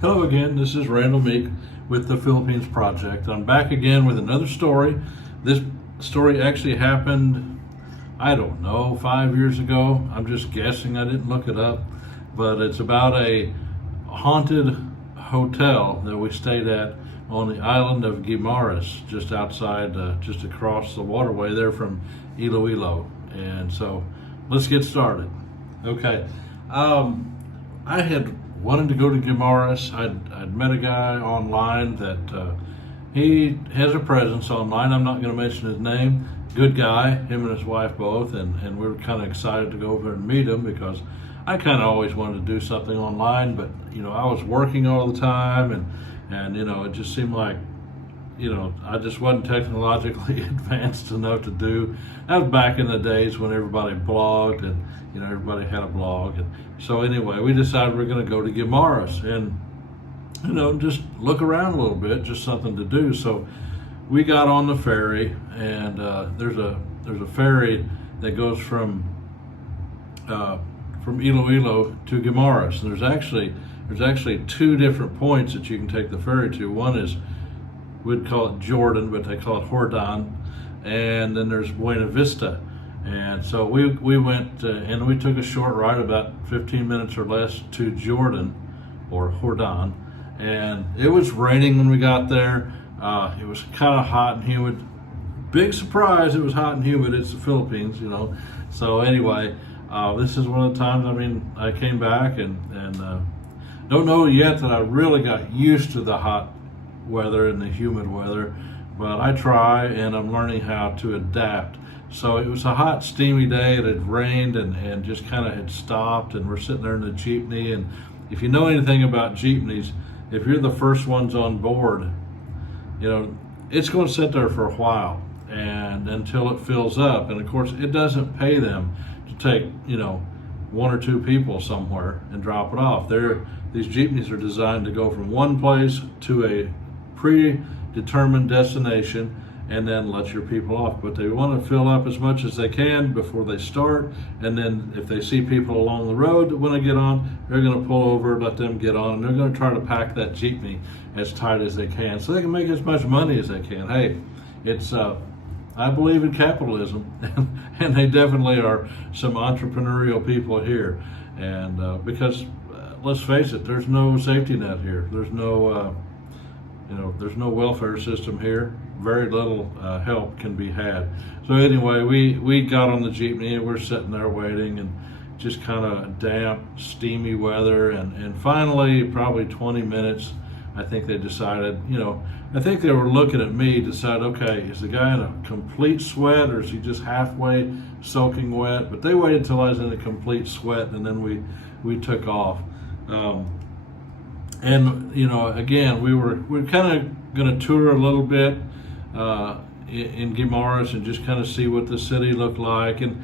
Hello again, this is Randall Meek with the Philippines Project. I'm back again with another story. This story actually happened, I don't know, 5 years ago. I'm just guessing, I didn't look it up, but it's about a haunted hotel that we stayed at on the island of Guimaras, just outside, just across the waterway there from Iloilo. And so let's get started. Okay. I had wanted to go to Guimaras. I'd met a guy online that he has a presence online. I'm not going to mention his name. Good guy, him and his wife both, and we were kind of excited to go over and meet him because I kind of always wanted to do something online, but I was working all the time, and it just seemed like I just wasn't technologically advanced enough to do. That was back in the days when everybody blogged and everybody had a blog. And so anyway, we decided we're going to go to Guimaras and just look around a little bit, just something to do. So we got on the ferry, and there's a ferry that goes from Iloilo to Guimaras. And there's actually two different points that you can take the ferry to. One is, we'd call it Jordan, but they call it Jordan, and then there's Buena Vista. And so we went and we took a short ride, about 15 minutes or less, to Jordan, or Jordan, and it was raining when we got there. It was kind of hot and humid. Big surprise, it was hot and humid. It's the Philippines, So anyway, this is one of the times, I came back and don't know yet that I really got used to the hot weather and the humid weather, but I try, and I'm learning how to adapt. So it was a hot, steamy day. It had rained and just kind of had stopped, and we're sitting there in the jeepney. And if you know anything about jeepneys, if you're the first ones on board, it's going to sit there for a while and until it fills up. And of course, it doesn't pay them to take one or two people somewhere and drop it off. These jeepneys are designed to go from one place to a predetermined destination and then let your people off. But they want to fill up as much as they can before they start, and then if they see people along the road that want to get on, they're going to pull over, let them get on, and they're going to try to pack that jeepney as tight as they can so they can make as much money as they can. Hey, it's I believe in capitalism, and they definitely are some entrepreneurial people here. And because let's face it, there's no safety net here. There's no there's no welfare system here. Very little help can be had. So anyway, we got on the jeepney, and we're sitting there waiting, and just kind of damp, steamy weather. And finally, probably 20 minutes, I think they decided, I think they were looking at me, decide, okay, is the guy in a complete sweat, or is he just halfway soaking wet? But they waited till I was in a complete sweat, and then we took off. And again, we're kind of going to tour a little bit in Guimaras and just kind of see what the city looked like. And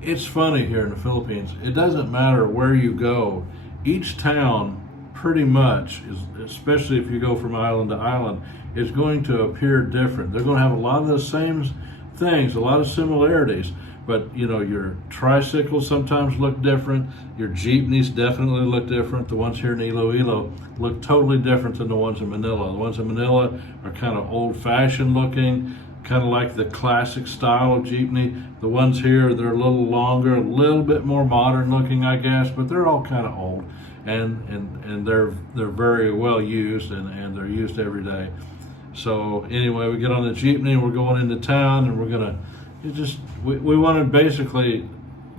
it's funny here in the Philippines. It doesn't matter where you go. Each town pretty much is, especially if you go from island to island, is going to appear different. They're going to have a lot of the same things, a lot of similarities. But your tricycles sometimes look different. Your jeepneys definitely look different. The ones here in Iloilo look totally different than the ones in Manila. The ones in Manila are kind of old-fashioned looking, kind of like the classic style of jeepney. The ones here, they're a little longer, a little bit more modern looking, I guess, but they're all kind of old, and they're very well used, and they're used every day. So anyway, we get on the jeepney, and we're going into town, and we're gonna. We wanted, basically,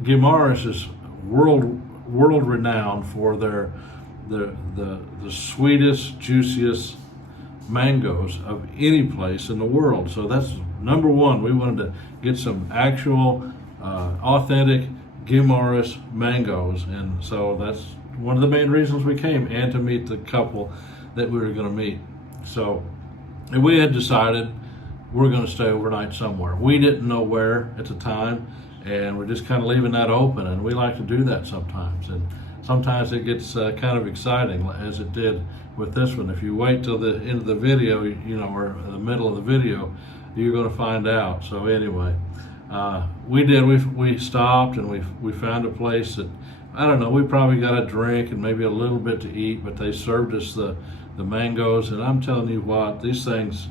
Guimaras is world renowned for the sweetest, juiciest mangoes of any place in the world. So that's number one. We wanted to get some actual authentic Guimaras mangoes, and so that's one of the main reasons we came, and to meet the couple that we were going to meet. So, and we had decided we're going to stay overnight somewhere. We didn't know where at the time, and we're just kind of leaving that open, and we like to do that sometimes. And sometimes it gets kind of exciting, as it did with this one. If you wait till the end of the video, or the middle of the video, you're going to find out. So anyway, we stopped, and we found a place that I don't know, we probably got a drink and maybe a little bit to eat, but they served us the mangoes, and I'm telling you what, these things,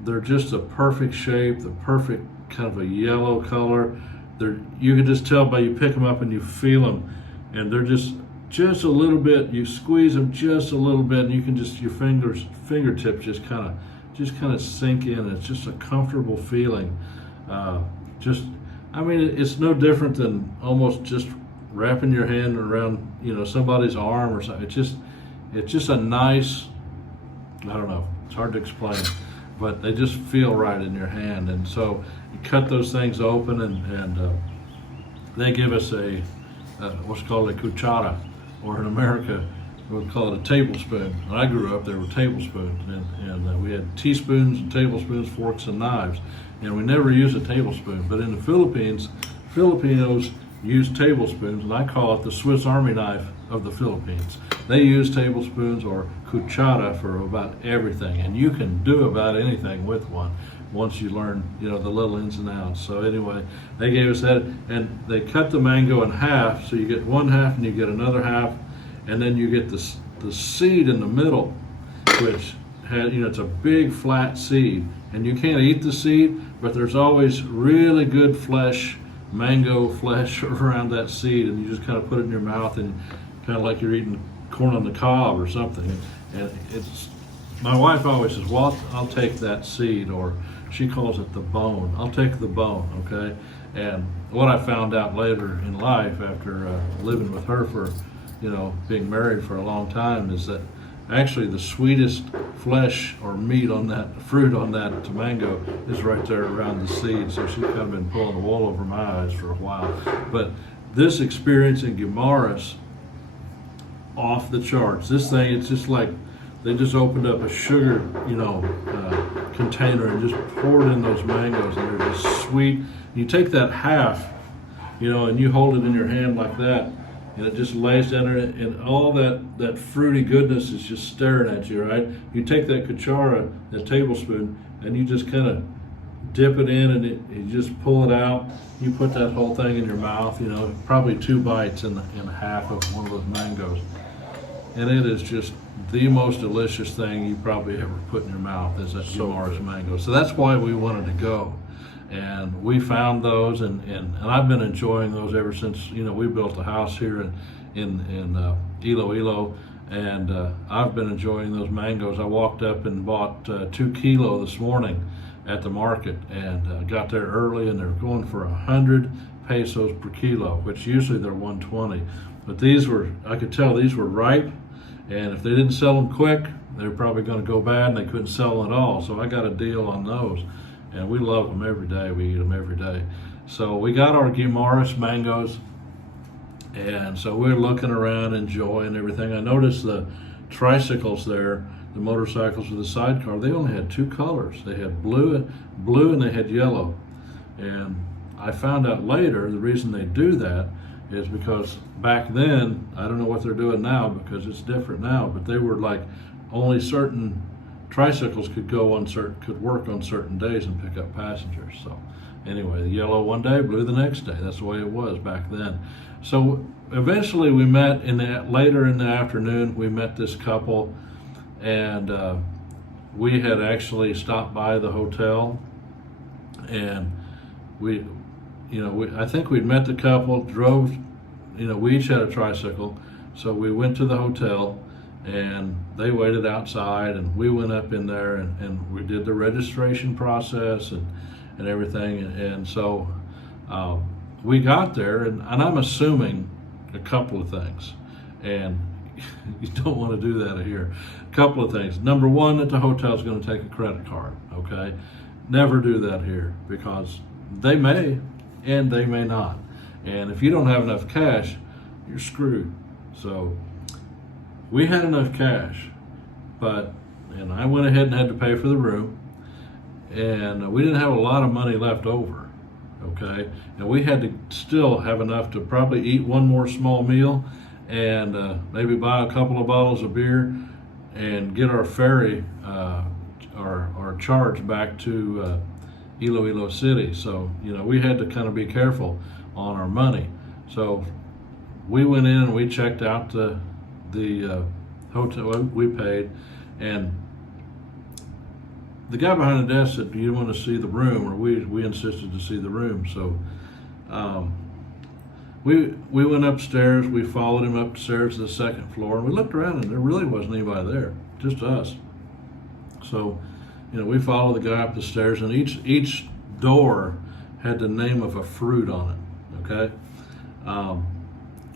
they're just a perfect shape, the perfect kind of a yellow color. You can just tell by you pick them up and you feel them, and they're just a little bit. You squeeze them just a little bit, and you can just your fingertips just kind of sink in. It's just a comfortable feeling. I mean, it's no different than almost just wrapping your hand around somebody's arm or something. It's just a nice. I don't know. It's hard to explain, but they just feel right in your hand. And so you cut those things open, and they give us a what's called a cuchara, or in America we would call it a tablespoon. When I grew up, there were tablespoons, and we had teaspoons and tablespoons, forks and knives, and we never used a tablespoon. But in the Philippines, Filipinos use tablespoons, and I call it the Swiss Army knife of the Philippines. They use tablespoons or cuchara for about everything, and you can do about anything with one once you learn, the little ins and outs. So anyway, they gave us that, and they cut the mango in half, so you get one half and you get another half, and then you get the seed in the middle, which has, it's a big flat seed, and you can't eat the seed, but there's always really good mango flesh around that seed, and you just kind of put it in your mouth, and kind of like you're eating corn on the cob or something. And my wife always says, well, I'll take that seed, or she calls it the bone. I'll take the bone, okay? And what I found out later in life, after living with her for, being married for a long time, is that actually the sweetest flesh or meat on that fruit, on that mango, is right there around the seed. So she's kind of been pulling the wool over my eyes for a while. But this experience in Guimaras, off the charts. This thing, it's just like they just opened up a sugar, container and just poured in those mangoes, and they're just sweet. You take that half, and you hold it in your hand like that, and it just lays down there, and all that fruity goodness is just staring at you, right? You take that cuchara, that tablespoon, and you just kind of dip it in, and you just pull it out. You put that whole thing in your mouth, probably 2 bites in half of one of those mangoes. And it is just the most delicious thing you probably ever put in your mouth, is that Guimaras mango. So that's why we wanted to go. And we found those, and I've been enjoying those ever since, we built a house here in Iloilo, and I've been enjoying those mangoes. I walked up and bought 2 kilos this morning at the market, and got there early, and they're going for 100 pesos per kilo, which usually they're 120. But I could tell these were ripe, and if they didn't sell them quick, they were probably going to go bad, and they couldn't sell them at all. So I got a deal on those, and we love them every day. We eat them every day. So we got our Guimaras mangoes, and so we're looking around, enjoying everything. I noticed the tricycles there, the motorcycles with the sidecar, they only had 2 colors. They had blue, and they had yellow. And I found out later the reason they do that is because back then, I don't know what they're doing now because it's different now, but they were like only certain tricycles could work on certain days and pick up passengers. So anyway, the yellow one day, blue the next day. That's the way it was back then. So eventually we met later in the afternoon. We met this couple, and we had actually stopped by the hotel, and I think we'd met the couple, drove, we each had a tricycle, so we went to the hotel, and they waited outside, and we went up in there, and we did the registration process and everything, and so we got there, and I'm assuming a couple of things, and you don't want to do that here. A couple of things. Number one, that the hotel is going to take a credit card, okay? Never do that here, because they may and they may not. And if you don't have enough cash, you're screwed. So we had enough cash, and I went ahead and had to pay for the room, and we didn't have a lot of money left over, okay? And we had to still have enough to probably eat one more small meal, and maybe buy a couple of bottles of beer, and get our ferry, our charge back to Iloilo City. So we had to kind of be careful on our money. So we went in and we checked out the hotel. We paid, and the guy behind the desk said, "Do you want to see the room?" Or we insisted to see the room. So we went upstairs. We followed him upstairs to the second floor, and we looked around, and there really wasn't anybody there, just us. So, we followed the guy up the stairs, and each door had the name of a fruit on it. Okay,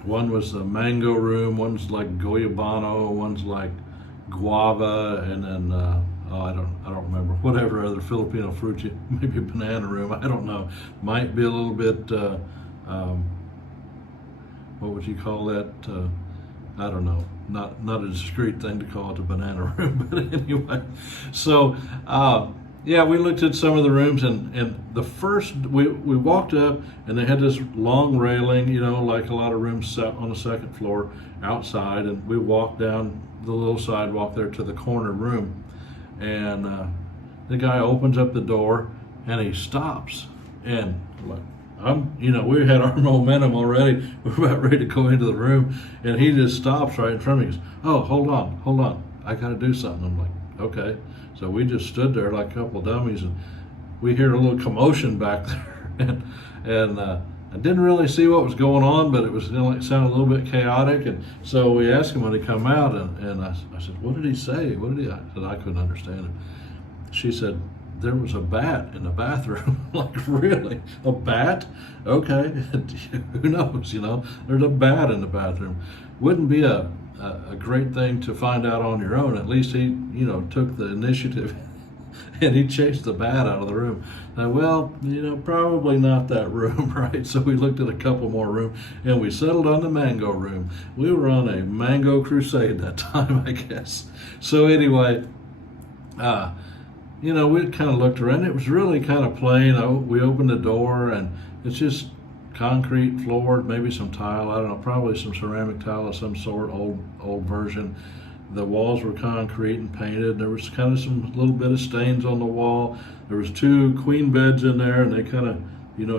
one was the mango room, one's like goyabano, one's like guava, and then I don't remember, whatever other Filipino fruit, maybe a banana room. I don't know. Might be a little bit. What would you call that? I don't know. Not a discreet thing to call it a banana room, but anyway. So yeah, we looked at some of the rooms, and the first we walked up, and they had this long railing, like a lot of rooms set on the second floor outside, and we walked down the little sidewalk there to the corner room, and the guy opens up the door, and he stops, and like, we had our momentum already. We're about ready to go into the room, and he just stops right in front of me. He goes, "Oh, hold on, I got to do something." I'm like, "Okay." So we just stood there like a couple of dummies, and we heard a little commotion back there, and I didn't really see what was going on, but it sounded a little bit chaotic. And so we asked him when he come out, and I said, "What did he say? I said, "I couldn't understand him." She said, "There was a bat in the bathroom." Like, really? A bat? Okay. Who knows, There's a bat in the bathroom. Wouldn't be a great thing to find out on your own. At least he, took the initiative and he chased the bat out of the room. Now, well, probably not that room, right? So we looked at a couple more rooms, and we settled on the mango room. We were on a mango crusade that time, I guess. So anyway, we kind of looked around. It was really kind of plain. We opened the door, and it's just concrete floor, maybe some tile. I don't know, probably some ceramic tile of some sort, old version. The walls were concrete and painted. There was kind of some little bit of stains on the wall. There was 2 queen beds in there, and they kind of,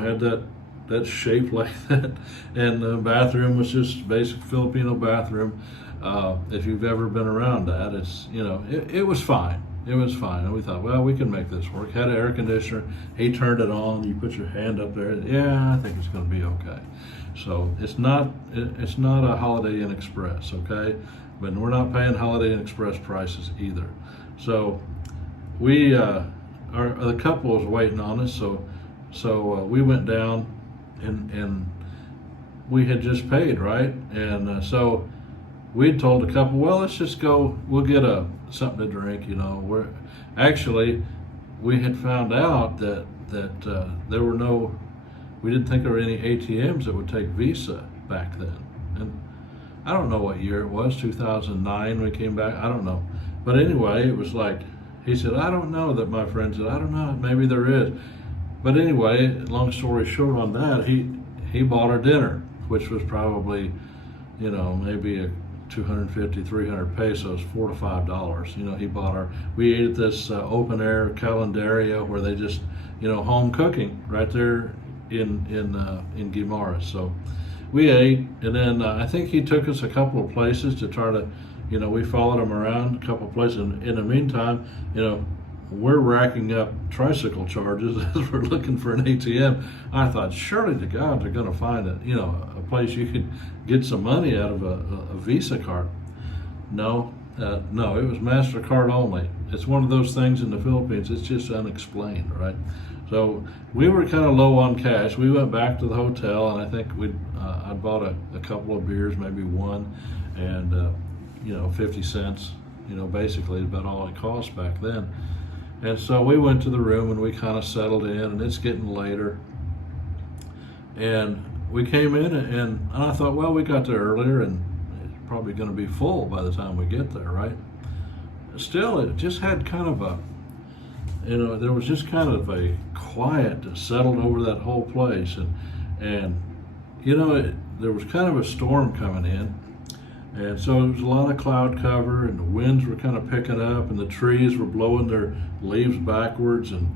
had that shape like that. And the bathroom was just basic Filipino bathroom. If you've ever been around that, it's, it was fine. It was fine. And we thought, well, we can make this work. Had an air conditioner. He turned it on. You put your hand up there. Yeah, I think it's going to be okay. So it's not a Holiday Inn Express, okay? But we're not paying Holiday Inn Express prices either. So the couple was waiting on us. So we went down, and we had just paid, right? And so we'd told the couple, well, let's just go. We'll get something to drink. We had found out that there were no. We didn't think there were any ATMs that would take Visa back then. And I don't know what year it was, 2009 we came back, I don't know. But anyway, it was like, he said, "I don't know." That my friend said, "I don't know, maybe there is." But anyway, long story short on that, he bought our dinner, which was probably, maybe 250, 300 pesos, $4 to $5. He bought we ate at this open air calendaria where they just, home cooking right there in Guimaras. So we ate, and then I think he took us a couple of places to try to, we followed him around a couple of places. And in the meantime, we're racking up tricycle charges as we're looking for an ATM. I thought, surely to God they're going to find a place you could get some money out of a Visa card. No, it was MasterCard only. It's one of those things in the Philippines, it's just unexplained, right? So we were kind of low on cash. We went back to the hotel, and I think I bought a couple of beers, maybe one, and 50 cents, basically about all it cost back then. And so we went to the room, and we kind of settled in, and it's getting later. And we came in, and I thought, well, we got there earlier, and it's probably going to be full by the time we get there, right? Still, it just had kind of there was just kind of a quiet that settled over that whole place. And there was kind of a storm coming in. And so there was a lot of cloud cover, and the winds were kind of picking up, and the trees were blowing their leaves backwards. And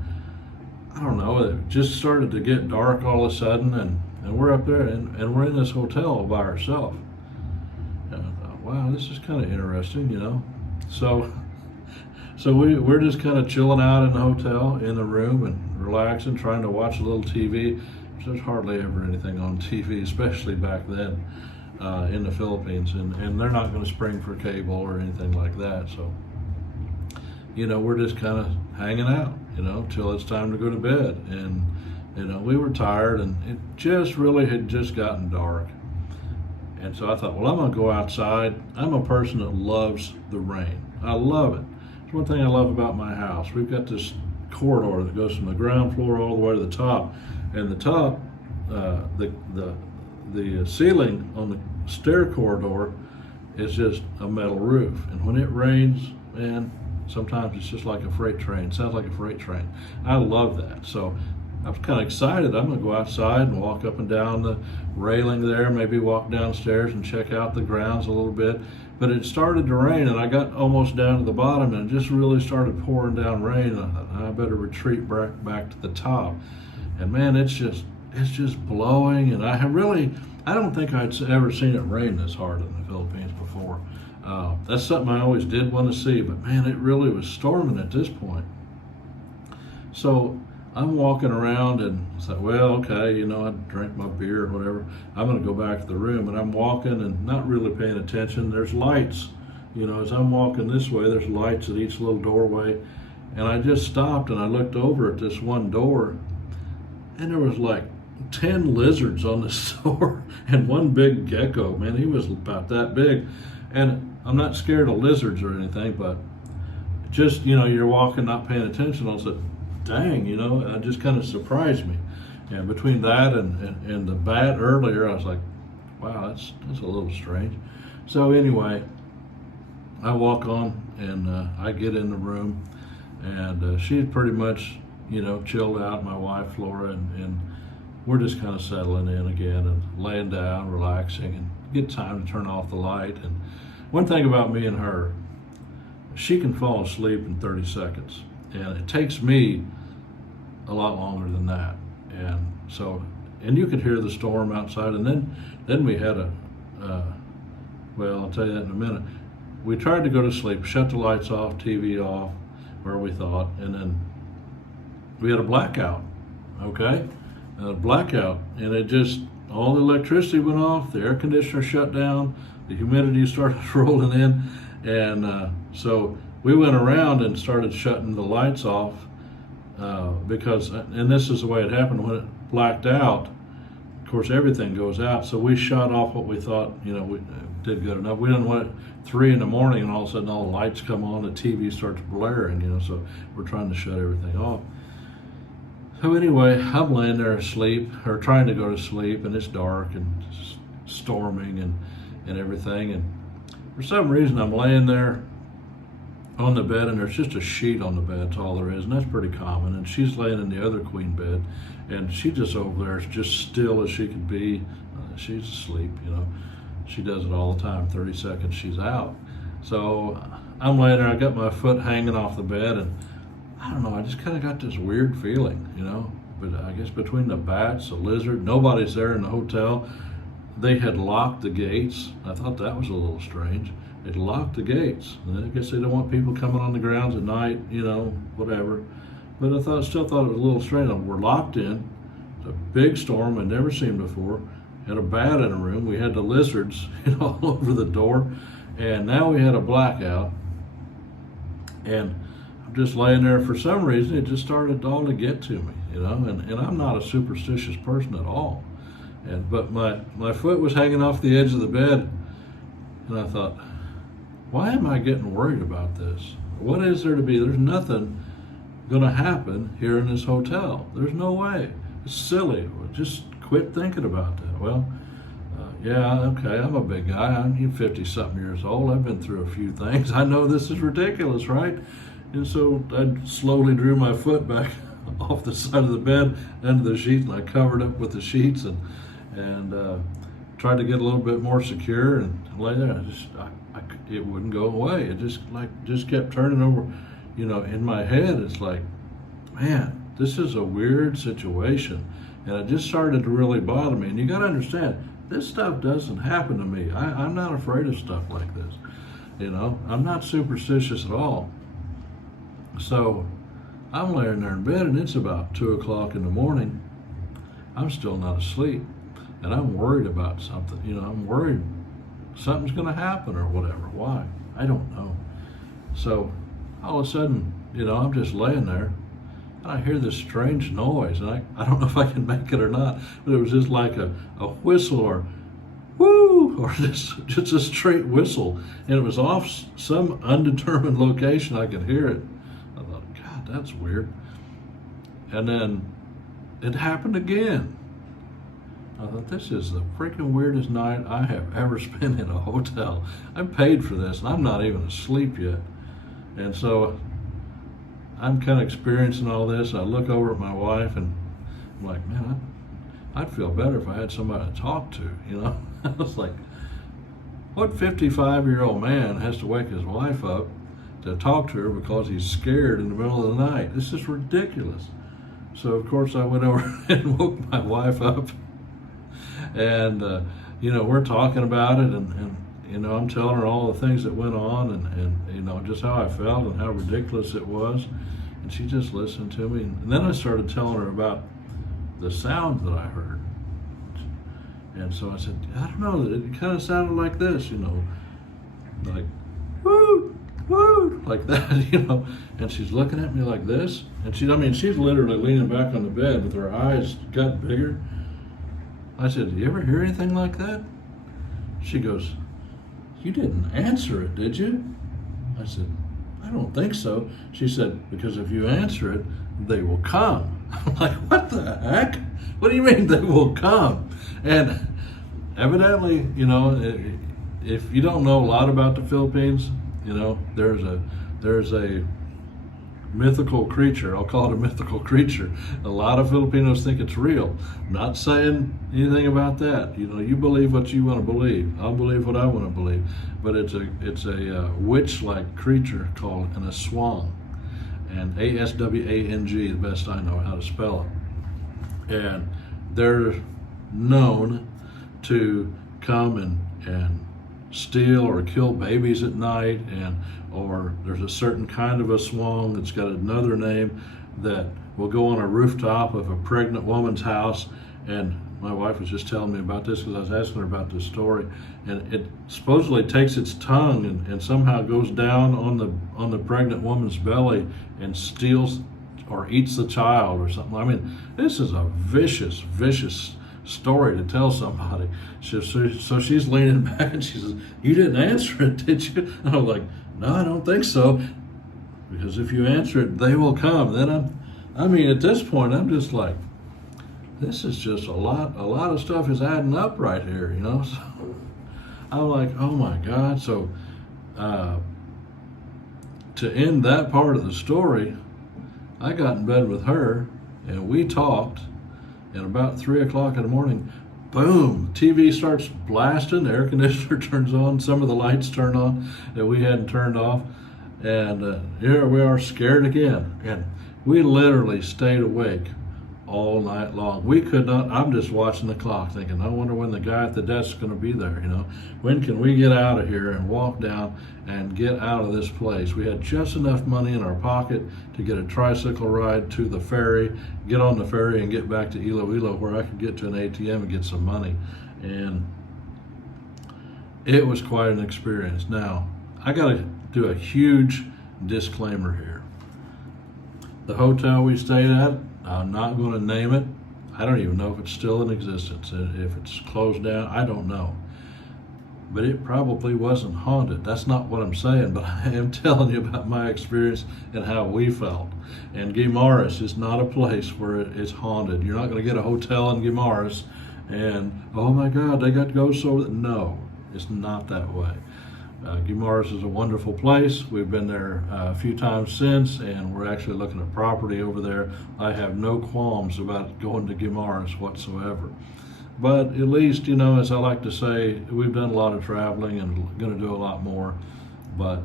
I don't know, it just started to get dark all of a sudden. and we're up there, and we're in this hotel all by ourselves. And I thought, wow, this is kind of interesting, you know. So, we're just kind of chilling out in the hotel, in the room, and relaxing, trying to watch a little TV. There's hardly ever anything on TV, especially back then in the Philippines, and they're not going to spring for cable or anything like that. So, you know, we're just kind of hanging out, you know, till it's time to go to bed. And, you know, we were tired, and it just really had just gotten dark. And so I thought, well, I'm going to go outside. I'm a person that loves the rain. I love it. It's one thing I love about my house. We've got this corridor that goes from the ground floor all the way to the top. And the top, the ceiling on the stair corridor is just a metal roof. And when it rains, man, sometimes it's just like a freight train. Sounds like a freight train. I love that. So I was kind of excited. I'm going to go outside and walk up and down the railing there, maybe walk downstairs and check out the grounds a little bit. But it started to rain, and I got almost down to the bottom, and it just really started pouring down rain. And I thought, I better retreat back to the top. And man, it's just blowing. And I don't think I'd ever seen it rain this hard in the Philippines before. That's something I always did want to see, but man, it really was storming at this point. So I'm walking around and I thought, well, okay, you know, I drank my beer or whatever. I'm going to go back to the room, and I'm walking and not really paying attention. There's lights, you know, as I'm walking this way, there's lights at each little doorway. And I just stopped and I looked over at this one door, and there was like 10 lizards on this door and one big gecko. Man, he was about that big. And I'm not scared of lizards or anything, but just, you know, you're walking, not paying attention. I said, dang, you know, it just kind of surprised me. And between that and the bat earlier, I was like, wow, that's a little strange. So anyway, I walk on and I get in the room, and she's pretty much, you know, chilled out, my wife, Flora, and we're just kind of settling in again and laying down, relaxing, and get time to turn off the light. And one thing about me and her, she can fall asleep in 30 seconds. And it takes me a lot longer than that. And so, and you could hear the storm outside. And then we had well, I'll tell you that in a minute. We tried to go to sleep, shut the lights off, TV off, where we thought, and then we had a blackout, okay? A blackout, and it just, all the electricity went off, the air conditioner shut down, the humidity started rolling in, and so we went around and started shutting the lights off because, and this is the way it happened, when it blacked out, of course everything goes out, so we shut off what we thought, you know, we did good enough. We didn't want it 3 a.m. and all of a sudden all the lights come on, the TV starts blaring, you know, so we're trying to shut everything off. So anyway, I'm laying there asleep, or trying to go to sleep, and it's dark and storming and everything, and for some reason I'm laying there on the bed, and there's just a sheet on the bed, that's all there is, and that's pretty common, and she's laying in the other queen bed, and she just over there is just still as she could be. She's asleep, you know. She does it all the time, 30 seconds she's out. So I'm laying there, I got my foot hanging off the bed, and I don't know, I just kind of got this weird feeling, you know, but I guess between the bats, the lizard, nobody's there in the hotel. They had locked the gates. I thought that was a little strange. They'd locked the gates. And I guess they don't want people coming on the grounds at night, you know, whatever. But I still thought it was a little strange. We're locked in. It's a big storm I'd never seen before. Had a bat in a room. We had the lizards, you know, all over the door. And now we had a blackout. And I'm just laying there. For some reason, it just started all to get to me, you know. And I'm not a superstitious person at all. But my foot was hanging off the edge of the bed. And I thought, why am I getting worried about this? What is there to be? There's nothing going to happen here in this hotel. There's no way. It's silly. Just quit thinking about that. Well, yeah, okay, I'm a big guy. I'm 50-something years old. I've been through a few things. I know this is ridiculous, right? And so I slowly drew my foot back off the side of the bed under the sheet, and I covered up with the sheets and tried to get a little bit more secure and lay there. It wouldn't go away. It just kept turning over, you know, in my head. It's like, man, this is a weird situation. And it just started to really bother me. And you got to understand, this stuff doesn't happen to me. I'm not afraid of stuff like this. I'm not superstitious at all. So I'm laying there in bed, and it's about 2 o'clock in the morning. I'm still not asleep, and I'm worried about something. I'm worried something's going to happen or whatever. Why? I don't know. So all of a sudden, I'm just laying there, and I hear this strange noise, and I don't know if I can make it or not, but it was just like a whistle or whoo, or just a straight whistle, and it was off some undetermined location. I could hear it. I thought, God, that's weird. And then it happened again. I thought, this is the freaking weirdest night I have ever spent in a hotel. I'm paid for this, and I'm not even asleep yet. And so I'm kind of experiencing all this. I look over at my wife, and I'm like, man, I'd feel better if I had somebody to talk to, I was like, what 55-year-old man has to wake his wife up to talk to her because he's scared in the middle of the night? This is ridiculous. So, of course, I went over and woke my wife up. And, we're talking about it, and I'm telling her all the things that went on and just how I felt and how ridiculous it was. And she just listened to me. And then I started telling her about the sound that I heard. And so I said, I don't know, it kind of sounded like this, like, woo, woo, like that, And she's looking at me like this. And she's literally leaning back on the bed with her eyes got bigger. I said, do you ever hear anything like that? She goes, you didn't answer it, did you? I said, I don't think so. She said, because if you answer it, they will come. I'm like, what the heck? What do you mean they will come? And evidently, if you don't know a lot about the Philippines, there's a mythical creature. I'll call it a mythical creature. A lot of Filipinos think it's real. I'm not saying anything about that. You believe what you want to believe. I'll believe what I want to believe. But it's a witch-like creature called an aswang, and ASWANG, the best I know how to spell it. And they're known to come and steal or kill babies at night, or there's a certain kind of a aswang that's got another name that will go on a rooftop of a pregnant woman's house. And my wife was just telling me about this because I was asking her about this story, and it supposedly takes its tongue and somehow goes down on the pregnant woman's belly and steals or eats the child or something. This is a vicious story to tell somebody. So she's leaning back and she says, you didn't answer it, did you? And I'm like, no, I don't think so, because if you answer it, they will come. Then at this point, I'm just like, this is just a lot of stuff is adding up right here, So I'm like, oh my God. So to end that part of the story, I got in bed with her and we talked, and about 3 o'clock in the morning, boom, TV starts blasting, the air conditioner turns on, some of the lights turn on that we hadn't turned off, and here we are scared again. And we literally stayed awake all night long. We could not, I'm just watching the clock thinking, I wonder when the guy at the desk is going to be there, When can we get out of here and walk down and get out of this place? We had just enough money in our pocket to get a tricycle ride to the ferry, get on the ferry and get back to Iloilo where I could get to an ATM and get some money. And it was quite an experience. Now, I got to do a huge disclaimer here. The hotel we stayed at, I'm not going to name it. I don't even know if it's still in existence. If it's closed down, I don't know. But it probably wasn't haunted. That's not what I'm saying, but I am telling you about my experience and how we felt. And Guimaras is not a place where it's haunted. You're not going to get a hotel in Guimaras and, oh my God, they got ghosts over there. No, it's not that way. Guimaras is a wonderful place. We've been there a few times since, and we're actually looking at property over there. I have no qualms about going to Guimaras whatsoever. But at least, as I like to say, we've done a lot of traveling and going to do a lot more. But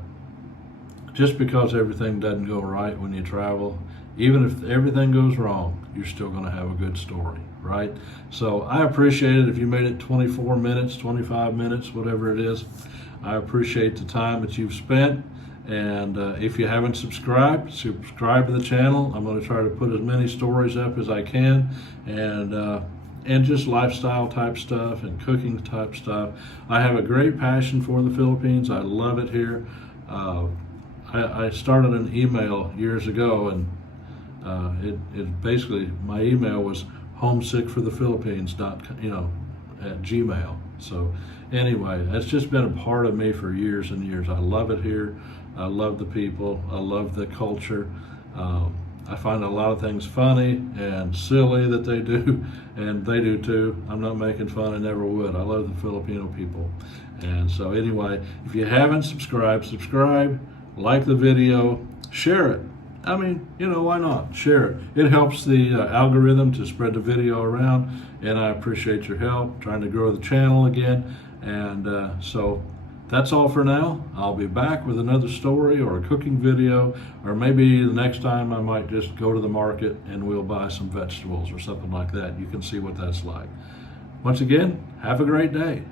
just because everything doesn't go right when you travel, even if everything goes wrong, you're still going to have a good story, right? So I appreciate it if you made it 24 minutes, 25 minutes, whatever it is. I appreciate the time that you've spent. And if you haven't subscribed to the channel. I'm going to try to put as many stories up as I can, and just lifestyle type stuff and cooking type stuff. I have a great passion for the Philippines. I love it here. I started an email years ago, and it basically, my email was homesickforthephilippines, at Gmail. So anyway, that's just been a part of me for years and years. I love it here. I love the people. I love the culture. I find a lot of things funny and silly that they do, and they do too. I'm not making fun, I never would. I love the Filipino people. And so anyway, if you haven't subscribed, subscribe, like the video, share it. I mean, why not? Share it. It helps the algorithm to spread the video around, and I appreciate your help trying to grow the channel again. And so that's all for now. I'll be back with another story or a cooking video, or maybe the next time I might just go to the market and we'll buy some vegetables or something like that. You can see what that's like. Once again, have a great day.